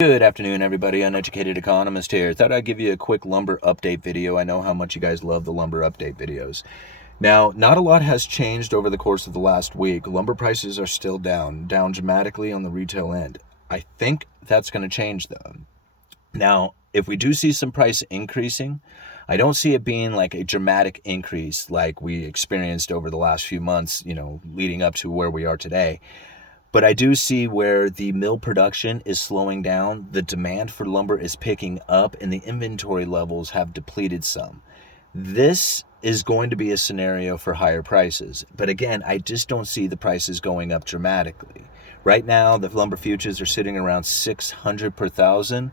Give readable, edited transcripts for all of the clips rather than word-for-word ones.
Good afternoon, everybody. Uneducated Economist here. Thought I'd give you a quick lumber update video. I know how much you guys love the lumber update videos. Now, not a lot has changed over the course of the last week. Lumber prices are still down dramatically on the retail end. I think that's going to change, though. Now, if we do see some price increasing, I don't see it being like a dramatic increase like we experienced over the last few months, leading up to where we are today. But I do see where the mill production is slowing down, the demand for lumber is picking up, and the inventory levels have depleted some. This is going to be a scenario for higher prices. But again, I just don't see the prices going up dramatically. Right now, the lumber futures are sitting around 600 per thousand,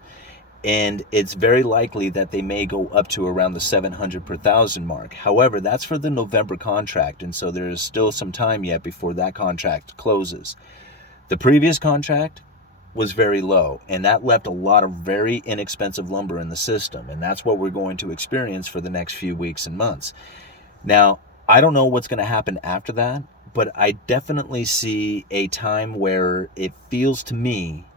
and it's very likely that they may go up to around the 700 per thousand mark. However, that's for the November contract, and so there is still some time yet before that contract closes. The previous contract was very low, and that left a lot of very inexpensive lumber in the system, and that's what we're going to experience for the next few weeks and months. Now, I don't know what's going to happen after that, but I definitely see a time where it feels to me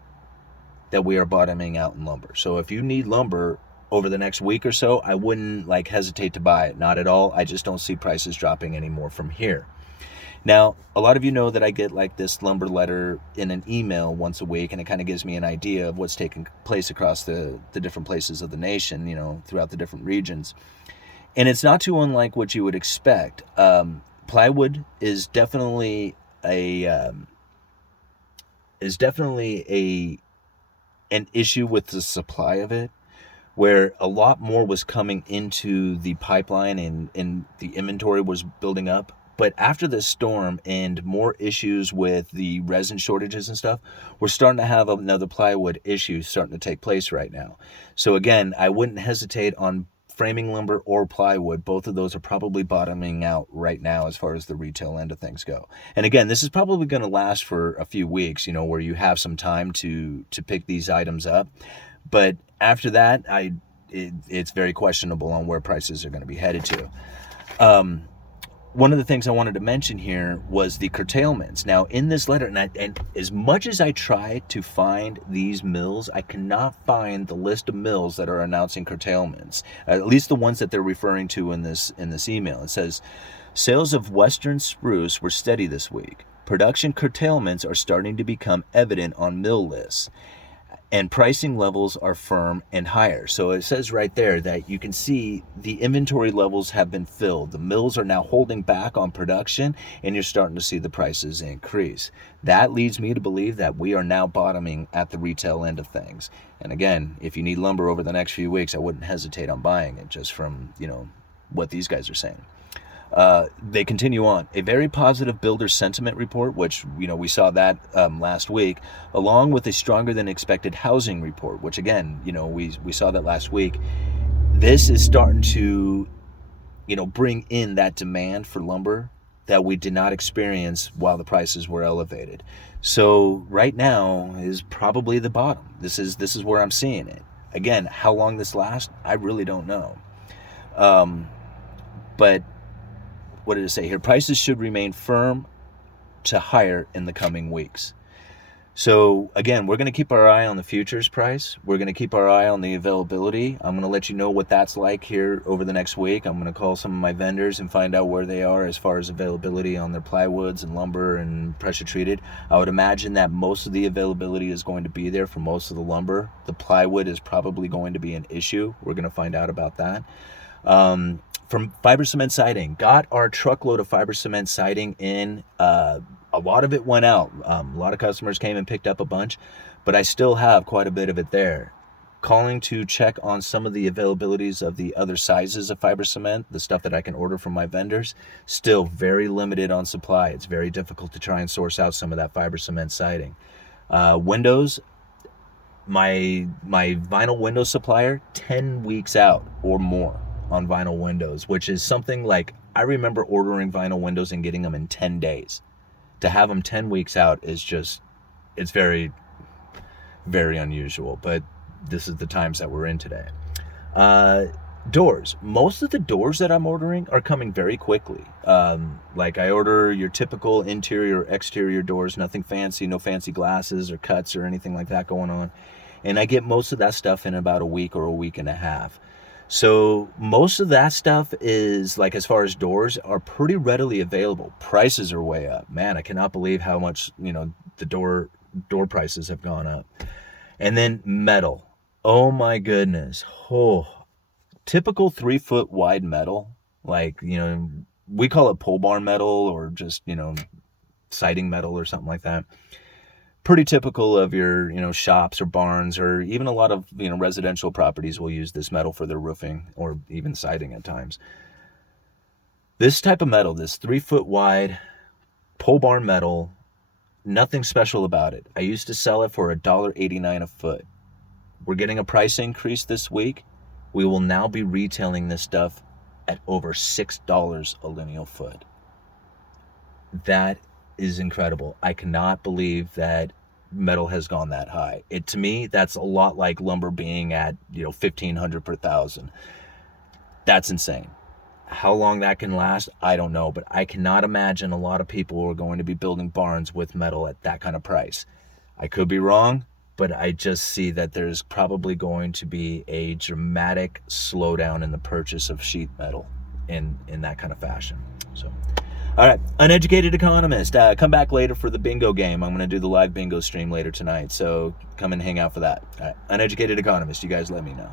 that we are bottoming out in lumber. So if you need lumber over the next week or so, I wouldn't hesitate to buy it. Not at all. I just don't see prices dropping anymore from here. Now, a lot of you know that I get this lumber letter in an email once a week, and it kind of gives me an idea of what's taking place across the different places of the nation, throughout the different regions. And it's not too unlike what you would expect. Plywood is definitely an issue with the supply of it, where a lot more was coming into the pipeline and the inventory was building up. But after this storm and more issues with the resin shortages and stuff, we're starting to have another plywood issue starting to take place right now. So again, I wouldn't hesitate on framing lumber or plywood. Both of those are probably bottoming out right now as far as the retail end of things go. And again, this is probably going to last for a few weeks, where you have some time to pick these items up. But after that, it's very questionable on where prices are going to be headed to. One of the things I wanted to mention here was the curtailments. Now, in this letter, and as much as I try to find these mills, I cannot find the list of mills that are announcing curtailments, at least the ones that they're referring to in this email. It says, sales of Western spruce were steady this week. Production curtailments are starting to become evident on mill lists, and pricing levels are firm and higher. So it says right there that you can see the inventory levels have been filled. The mills are now holding back on production, and you're starting to see the prices increase. That leads me to believe that we are now bottoming at the retail end of things. And again, if you need lumber over the next few weeks, I wouldn't hesitate on buying it just from, what these guys are saying. They continue on. A very positive builder sentiment report, which, we saw that last week, along with a stronger than expected housing report, which again, we saw that last week. This is starting to, bring in that demand for lumber that we did not experience while the prices were elevated. So right now is probably the bottom. This is where I'm seeing it. Again, how long this lasts, I really don't know. But what did it say here? Prices should remain firm to higher in the coming weeks. So again, we're going to keep our eye on the futures price. We're going to keep our eye on the availability. I'm going to let you know what that's like here over the next week. I'm going to call some of my vendors and find out where they are as far as availability on their plywoods and lumber and pressure treated. I would imagine that most of the availability is going to be there for most of the lumber. The plywood is probably going to be an issue. We're going to find out about that. From fiber cement siding, got our truckload of fiber cement siding in. A lot of it went out. A lot of customers came and picked up a bunch, but I still have quite a bit of it there. Calling to check on some of the availabilities of the other sizes of fiber cement, the stuff that I can order from my vendors. Still very limited on supply. It's very difficult to try and source out some of that fiber cement siding. Windows, my vinyl window supplier, 10 weeks out or more on vinyl windows, which is something I remember ordering vinyl windows and getting them in 10 days. To have them 10 weeks out is it's very, very unusual, but this is the times that we're in today. Doors. Most of the doors that I'm ordering are coming very quickly. I order your typical interior, exterior doors, nothing fancy, no fancy glasses or cuts or anything like that going on. and I get most of that stuff in about a week or a week and a half. So most of that stuff is, like, as far as doors, are pretty readily available. Prices are way up. Man, I cannot believe how much, the door prices have gone up. And then metal. Oh my goodness. Oh, typical 3-foot wide metal, like, we call it pole barn metal, or just, siding metal or something like that. Pretty typical of your, shops or barns, or even a lot of, residential properties will use this metal for their roofing or even siding at times. This type of metal, this 3-foot wide pole barn metal, nothing special about it. I used to sell it for $1.89 a foot. We're getting a price increase this week. We will now be retailing this stuff at over $6 a lineal foot. That is incredible. I cannot believe that metal has gone that high. To me, that's a lot like lumber being at, $1,500 per thousand. That's insane. How long that can last, I don't know, but I cannot imagine a lot of people are going to be building barns with metal at that kind of price. I could be wrong, but I just see that there's probably going to be a dramatic slowdown in the purchase of sheet metal in that kind of fashion. So, all right, Uneducated Economist, come back later for the bingo game. I'm going to do the live bingo stream later tonight, so come and hang out for that. All right, Uneducated Economist, you guys let me know.